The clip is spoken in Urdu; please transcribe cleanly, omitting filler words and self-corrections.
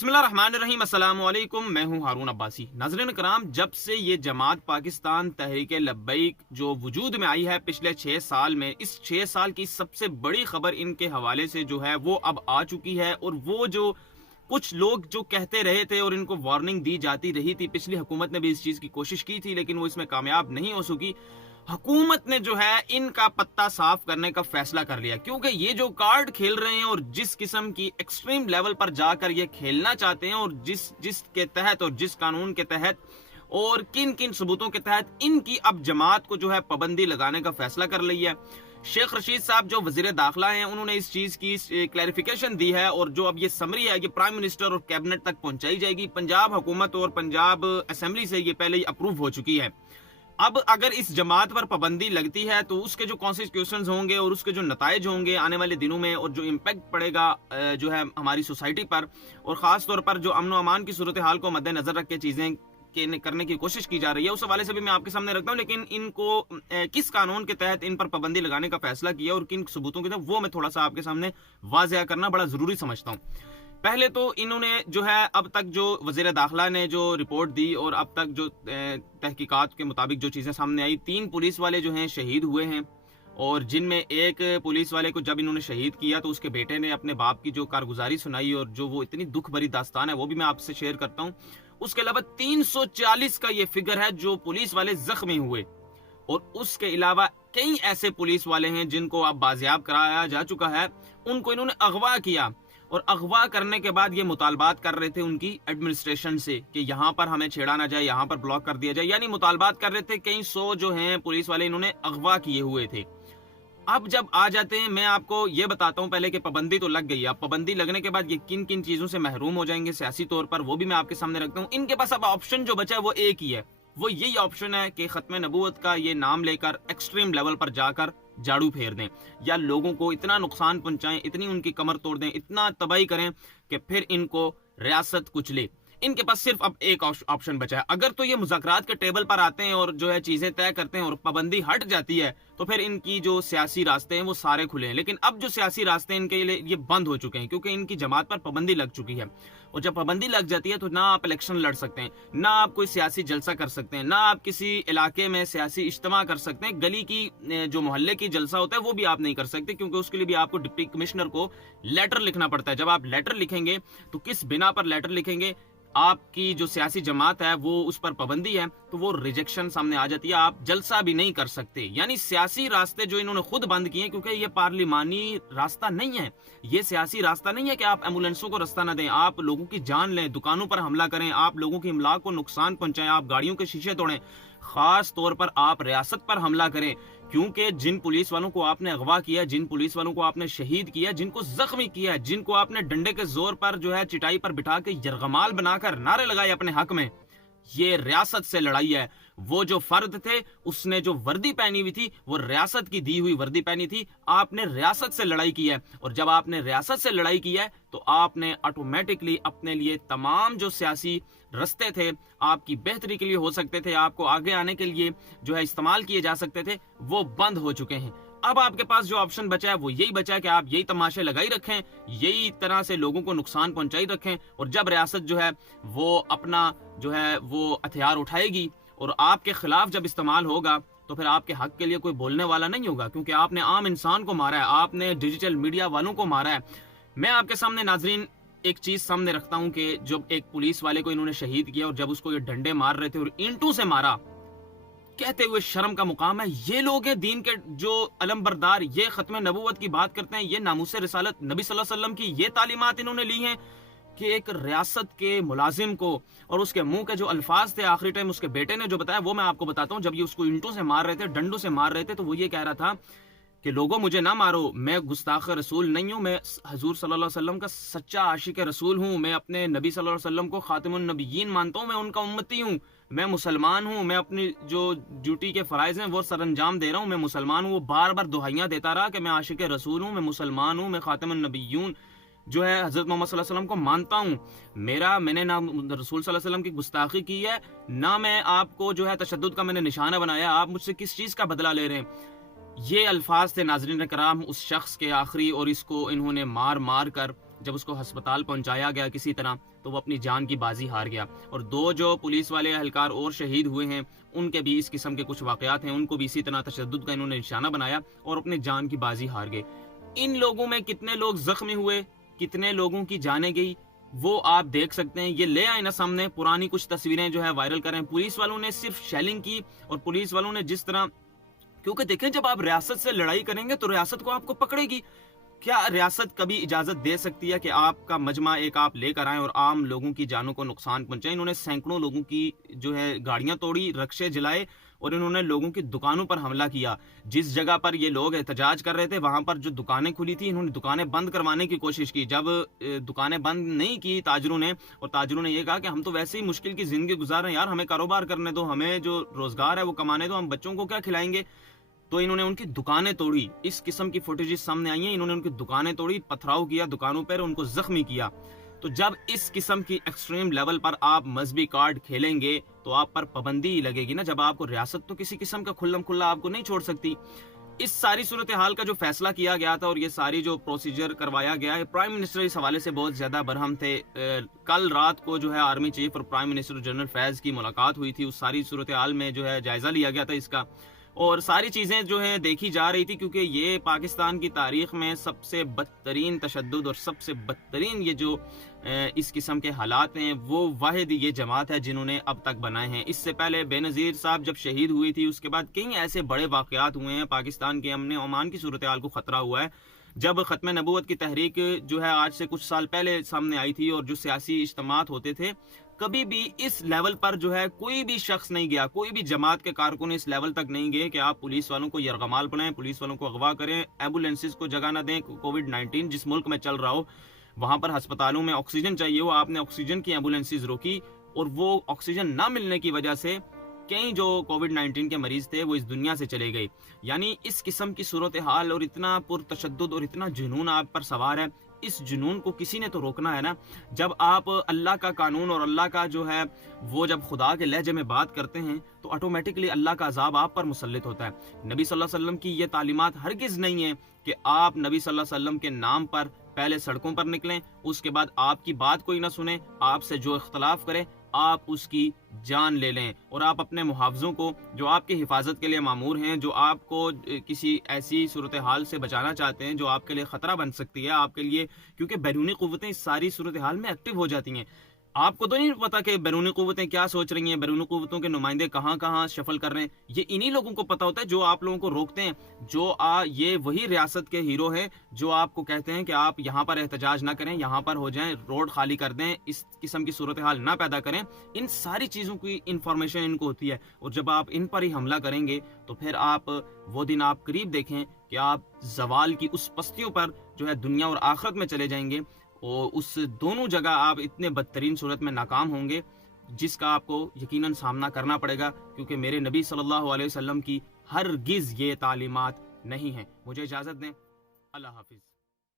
بسم اللہ الرحمن الرحیم، السلام علیکم، میں ہوں ہارون عباسی۔ ناظرین کرام، جب سے یہ جماعت پاکستان تحریک لبیک جو وجود میں آئی ہے پچھلے 6 سال میں، اس 6 سال کی سب سے بڑی خبر ان کے حوالے سے جو ہے وہ اب آ چکی ہے، اور وہ جو کچھ لوگ جو کہتے رہے تھے اور ان کو وارننگ دی جاتی رہی تھی، پچھلی حکومت نے بھی اس چیز کی کوشش کی تھی لیکن وہ اس میں کامیاب نہیں ہو سکی۔ حکومت نے جو ہے ان کا پتہ صاف کرنے کا فیصلہ کر لیا، کیونکہ یہ جو کارڈ کھیل رہے ہیں اور جس قسم کی ایکسٹریم لیول پر جا کر یہ کھیلنا چاہتے ہیں، اور جس کے تحت اور جس قانون کے تحت اور کن کن ثبوتوں کے تحت ان کی اب جماعت کو جو ہے پابندی لگانے کا فیصلہ کر لی ہے۔ شیخ رشید صاحب جو وزیر داخلہ ہیں، انہوں نے اس چیز کی کلیریفیکیشن دی ہے، اور جو اب یہ سمری ہے یہ پرائم منسٹر اور کیبنٹ تک پہنچائی جائے گی۔ پنجاب حکومت اور پنجاب اسمبلی سے یہ پہلے ہی اپروو ہو چکی ہے۔ اب اگر اس جماعت پر پابندی لگتی ہے تو اس کے جو کانسیکیوشنز ہوں گے اور اس کے جو نتائج ہوں گے آنے والے دنوں میں، اور جو امپیکٹ پڑے گا جو ہے ہماری سوسائٹی پر، اور خاص طور پر جو امن و امان کی صورتحال کو مد نظر رکھ کے چیزیں کرنے کی کوشش کی جا رہی ہے، اس حوالے سے بھی میں آپ کے سامنے رکھتا ہوں۔ لیکن ان کو کس قانون کے تحت ان پر پابندی لگانے کا فیصلہ کیا اور کن ثبوتوں کے تحت، وہ میں تھوڑا سا آپ کے سامنے واضح کرنا بڑا ضروری سمجھتا ہوں۔ پہلے تو انہوں نے جو ہے اب تک جو وزیر داخلہ نے جو رپورٹ دی اور اب تک جو تحقیقات کے مطابق جو چیزیں سامنے آئی، 3 پولیس والے جو ہیں شہید ہوئے ہیں، اور جن میں ایک پولیس والے کو جب انہوں نے شہید کیا تو اس کے بیٹے نے اپنے باپ کی جو کارگزاری سنائی، اور جو وہ اتنی دکھ بھری داستان ہے وہ بھی میں آپ سے شیئر کرتا ہوں۔ اس کے علاوہ 340 کا یہ فگر ہے جو پولیس والے زخمی ہوئے، اور اس کے علاوہ کئی ایسے پولیس والے ہیں جن کو اب بازیاب کرایا جا چکا ہے۔ ان کو انہوں نے اغوا کیا، اور اغوا کرنے کے بعد یہ مطالبات کر رہے تھے ان کی ایڈمنسٹریشن سے کہ یہاں پر ہمیں چھیڑا نہ جائے، یہاں پر بلاک کر دیا جائے، یعنی مطالبات کر رہے تھے۔ کئی 100 جو ہیں پولیس والے انہوں نے اغوا کیے ہوئے تھے۔ اب جب آ جاتے ہیں، میں آپ کو یہ بتاتا ہوں پہلے کہ پابندی تو لگ گئی ہے۔ اب پابندی لگنے کے بعد یہ کن کن چیزوں سے محروم ہو جائیں گے سیاسی طور پر، وہ بھی میں آپ کے سامنے رکھتا ہوں۔ ان کے پاس اب آپشن جو بچا ہے وہ ایک ہی ہے، وہ یہی آپشن ہے کہ ختم نبوت کا یہ نام لے کر ایکسٹریم لیول پر جا کر جاڑو پھیر دیں، یا لوگوں کو اتنا نقصان پہنچائیں، اتنی ان کی کمر توڑ دیں، اتنا تباہی کریں کہ پھر ان کو ریاست کچلے۔ ان کے پاس صرف اب ایک آپشن بچا ہے۔ اگر تو یہ مذاکرات کے ٹیبل پر آتے ہیں اور جو ہے چیزیں طے کرتے ہیں اور پابندی ہٹ جاتی ہے تو پھر ان کی جو سیاسی راستے ہیں وہ سارے کھلے ہیں، لیکن اب جو سیاسی راستے ان کے لیے یہ بند ہو چکے ہیں، کیونکہ ان کی جماعت پر پابندی لگ چکی ہے۔ اور جب پابندی لگ جاتی ہے تو نہ آپ الیکشن لڑ سکتے ہیں، نہ آپ کوئی سیاسی جلسہ کر سکتے ہیں، نہ آپ کسی علاقے میں سیاسی اجتماع کر سکتے ہیں۔ گلی کی جو محلے کی جلسہ ہوتا ہے وہ بھی آپ نہیں کر سکتے، کیونکہ اس کے لیے بھی آپ کو ڈپٹی کمشنر کو لیٹر لکھنا پڑتا ہے۔ جب آپ لیٹر لکھیں گے تو کس بنا پر لیٹر لکھیں گے، آپ کی جو سیاسی جماعت ہے وہ اس پر پابندی ہے تو وہ ریجیکشن سامنے آ جاتی ہے، آپ جلسہ بھی نہیں کر سکتے۔ یعنی سیاسی راستے جو انہوں نے خود بند کیے ہیں، کیونکہ یہ پارلیمانی راستہ نہیں ہے، یہ سیاسی راستہ نہیں ہے کہ آپ ایمبولینسوں کو راستہ نہ دیں، آپ لوگوں کی جان لیں، دکانوں پر حملہ کریں، آپ لوگوں کی املاک کو نقصان پہنچائیں، آپ گاڑیوں کے شیشے توڑیں، خاص طور پر آپ ریاست پر حملہ کریں، کیونکہ جن پولیس والوں کو آپ نے اغوا کیا، جن پولیس والوں کو آپ نے شہید کیا، جن کو زخمی کیا، جن کو آپ نے ڈنڈے کے زور پر جو ہے چٹائی پر بٹھا کے یرغمال بنا کر نعرے لگائے اپنے حق میں، یہ ریاست سے لڑائی ہے۔ وہ جو فرد تھے، اس نے جو وردی پہنی ہوئی تھی وہ ریاست کی دی ہوئی وردی پہنی تھی، آپ نے ریاست سے لڑائی کی ہے، اور جب آپ نے ریاست سے لڑائی کی ہے تو آپ نے آٹومیٹکلی اپنے لیے تمام جو سیاسی رستے تھے آپ کی بہتری کے لیے ہو سکتے تھے، آپ کو آگے آنے کے لیے جو ہے استعمال کیے جا سکتے تھے، وہ بند ہو چکے ہیں۔ اب آپ کے پاس جو آپشن بچا ہے وہ یہی بچا ہے کہ آپ یہی تماشے لگائی رکھیں، یہی طرح سے لوگوں کو نقصان پہنچائی رکھیں، اور جب ریاست جو ہے وہ اپنا جو ہے وہ ہتھیار اٹھائے گی اور آپ کے خلاف جب استعمال ہوگا تو پھر آپ کے حق کے لیے کوئی بولنے والا نہیں ہوگا، کیونکہ آپ نے عام انسان کو مارا ہے، آپ نے ڈیجیٹل میڈیا والوں کو مارا ہے۔ میں آپ کے سامنے ناظرین ایک چیز سامنے رکھتا ہوں کہ جب ایک پولیس والے کو انہوں نے شہید کیا اور جب اس کو یہ ڈنڈے مار رہے تھے اور اینٹوں سے مارا، کہتے ہوئے شرم کا مقام ہے۔ یہ لوگ ہیں دین کے جو علم بردار، یہ ختم نبوت کی بات کرتے ہیں، یہ ناموس رسالت نبی صلی اللہ علیہ وسلم کی یہ تعلیمات انہوں نے لی ہیں کہ ایک ریاست کے ملازم کو، اور اس کے منہ کے جو الفاظ تھے آخری ٹائم اس کے بیٹے نے جو بتایا وہ میں آپ کو بتاتا ہوں۔ جب یہ اس کو اینٹوں سے مار رہے تھے، ڈنڈوں سے مار رہے تھے، تو وہ یہ کہہ رہا تھا کہ لوگوں مجھے نہ مارو، میں گستاخ رسول نہیں ہوں، میں حضور صلی اللہ علیہ وسلم کا سچا عاشق رسول ہوں، میں اپنے نبی صلی اللہ علیہ وسلم کو خاتم النبیین مانتا ہوں، میں ان کا امتی ہوں، میں مسلمان ہوں، میں اپنی جو ڈیوٹی کے فرائض ہیں وہ سر انجام دے رہا ہوں، میں مسلمان ہوں۔ وہ بار بار دہائیاں دیتا رہا کہ میں عاشق رسول ہوں، میں مسلمان ہوں، میں خاتم النبیون جو ہے حضرت محمد صلی اللہ علیہ وسلم کو مانتا ہوں، میں نے نہ رسول صلی اللہ علیہ وسلم کی گستاخی کی ہے، نہ میں آپ کو جو ہے تشدد کا میں نے نشانہ بنایا، آپ مجھ سے کس چیز کا بدلہ لے رہے ہیں۔ یہ الفاظ تھے ناظرین کرام اس شخص کے آخری، اور اس کو انہوں نے مار کر جب اس کو ہسپتال پہنچایا گیا کسی طرح تو وہ اپنی جان کی بازی ہار گیا. اور 2 جو پولیس والے اہلکار اور شہید ہوئے ہیں ان کے بھی اس قسم کے کچھ واقعات ہیں, ان کو بھی اسی طرح تشدد کا انہوں نے نشانہ بنایا اور اپنے جان کی بازی ہار گئے. ان لوگوں میں کتنے لوگ زخمی ہوئے, کتنے لوگوں کی جانیں گئی, وہ آپ دیکھ سکتے ہیں. یہ لے آئے نا سامنے پرانی کچھ تصویریں جو ہے وائرل کریں. پولیس والوں نے صرف شیلنگ کی, اور پولیس والوں نے جس طرح, کیونکہ دیکھیں جب آپ ریاست سے لڑائی کریں گے تو ریاست کو آپ کو پکڑے گی. کیا ریاست کبھی اجازت دے سکتی ہے کہ آپ کا مجمع ایک آپ لے کر آئیں اور عام لوگوں کی جانوں کو نقصان پہنچائیں؟ انہوں نے سینکڑوں لوگوں کی جو ہے گاڑیاں توڑی, رکشے جلائے, اور انہوں نے لوگوں کی دکانوں پر حملہ کیا. جس جگہ پر یہ لوگ احتجاج کر رہے تھے وہاں پر جو دکانیں کھلی تھی انہوں نے دکانیں بند کروانے کی کوشش کی. جب دکانیں بند نہیں کی تاجروں نے, اور تاجروں نے یہ کہا کہ ہم تو ویسے ہی مشکل کی زندگی گزار رہے ہیں یار, ہمیں کاروبار کرنے دو, ہمیں جو روزگار ہے وہ کمانے دو, ہم بچوں کو کیا کھلائیں گے, تو انہوں نے ان کی دکانیں توڑی. اس قسم کی فوٹیجز سامنے آئی ہیں. انہوں نے ان کی دکانیں توڑی, پتھراؤ کیا دکانوں پر, ان کو زخمی کیا. تو جب اس قسم کی ایکسٹریم لیول پر آپ مذہبی کارڈ کھیلیں گے تو آپ پر پابندی لگے گی نا. جب آپ کو ریاست تو کسی قسم کا کھلم کھلا آپ کو نہیں چھوڑ سکتی. اس ساری صورتحال کا جو فیصلہ کیا گیا تھا اور یہ ساری جو پروسیجر کروایا گیا ہے, پرائم منسٹر اس حوالے سے بہت زیادہ برہم تھے. کل رات کو جو ہے آرمی چیف اور پرائم منسٹر جنرل فیض کی ملاقات ہوئی تھی. اس ساری صورتحال میں جو ہے جائزہ لیا گیا تھا اس کا, اور ساری چیزیں جو ہیں دیکھی جا رہی تھی, کیونکہ یہ پاکستان کی تاریخ میں سب سے بدترین تشدد اور سب سے بدترین یہ جو اس قسم کے حالات ہیں وہ واحد یہ جماعت ہے جنہوں نے اب تک بنائے ہیں. اس سے پہلے بے نظیر صاحب جب شہید ہوئی تھی اس کے بعد کئی ایسے بڑے واقعات ہوئے ہیں. پاکستان کے امن و امان کی صورتحال کو خطرہ ہوا ہے. جب ختم نبوت کی تحریک جو ہے آج سے کچھ سال پہلے سامنے آئی تھی, اور جو سیاسی اجتماعات ہوتے تھے, کبھی بھی اس لیول پر جو ہے کوئی بھی شخص نہیں گیا, کوئی بھی جماعت کے کارکن اس لیول تک نہیں گئے کہ آپ پولیس والوں کو یرغمال بنائیں, پولیس والوں کو اغوا کریں, ایمبولینسز کو جگہ نہ دیں. کووڈ-19 جس ملک میں چل رہا ہو وہاں پر ہسپتالوں میں آکسیجن چاہیے ہو, آپ نے آکسیجن کی ایمبولینسز روکی, اور وہ آکسیجن نہ ملنے کی وجہ سے کئی جو کووڈ-19 کے مریض تھے وہ اس دنیا سے چلے گئے. یعنی اس قسم کی صورتحال اور اتنا پرتشدد اور اتنا جنون آپ پر سوار ہے, اس جنون کو کسی نے تو روکنا ہے نا. جب آپ اللہ کا قانون اور اللہ کا جو ہے وہ جب خدا کے لہجے میں بات کرتے ہیں تو آٹومیٹکلی اللہ کا عذاب آپ پر مسلط ہوتا ہے. نبی صلی اللہ علیہ وسلم کی یہ تعلیمات ہرگز نہیں ہے کہ آپ نبی صلی اللہ علیہ وسلم کے نام پر پہلے سڑکوں پر نکلیں, اس کے بعد آپ کی بات کوئی نہ سنیں, آپ سے جو اختلاف کرے آپ اس کی جان لے لیں, اور آپ اپنے محافظوں کو جو آپ کی حفاظت کے لیے مامور ہیں, جو آپ کو کسی ایسی صورتحال سے بچانا چاہتے ہیں جو آپ کے لیے خطرہ بن سکتی ہے آپ کے لیے, کیونکہ بیرونی قوتیں اس ساری صورتحال میں ایکٹیو ہو جاتی ہیں. آپ کو تو نہیں پتا کہ بیرونی قوتیں کیا سوچ رہی ہیں, بیرونی قوتوں کے نمائندے کہاں کہاں شفل کر رہے ہیں. یہ انہی لوگوں کو پتا ہوتا ہے جو آپ لوگوں کو روکتے ہیں, جو یہ وہی ریاست کے ہیرو ہیں جو آپ کو کہتے ہیں کہ آپ یہاں پر احتجاج نہ کریں, یہاں پر ہو جائیں, روڈ خالی کر دیں, اس قسم کی صورتحال نہ پیدا کریں. ان ساری چیزوں کی انفارمیشن ان کو ہوتی ہے, اور جب آپ ان پر ہی حملہ کریں گے تو پھر آپ وہ دن آپ قریب دیکھیں کہ آپ زوال کی اس پستیوں پر جو ہے دنیا اور آخرت میں چلے جائیں گے, اور اس دونوں جگہ آپ اتنے بدترین صورت میں ناکام ہوں گے جس کا آپ کو یقیناً سامنا کرنا پڑے گا, کیونکہ میرے نبی صلی اللہ علیہ وسلم کی ہرگز یہ تعلیمات نہیں ہیں. مجھے اجازت دیں, اللہ حافظ.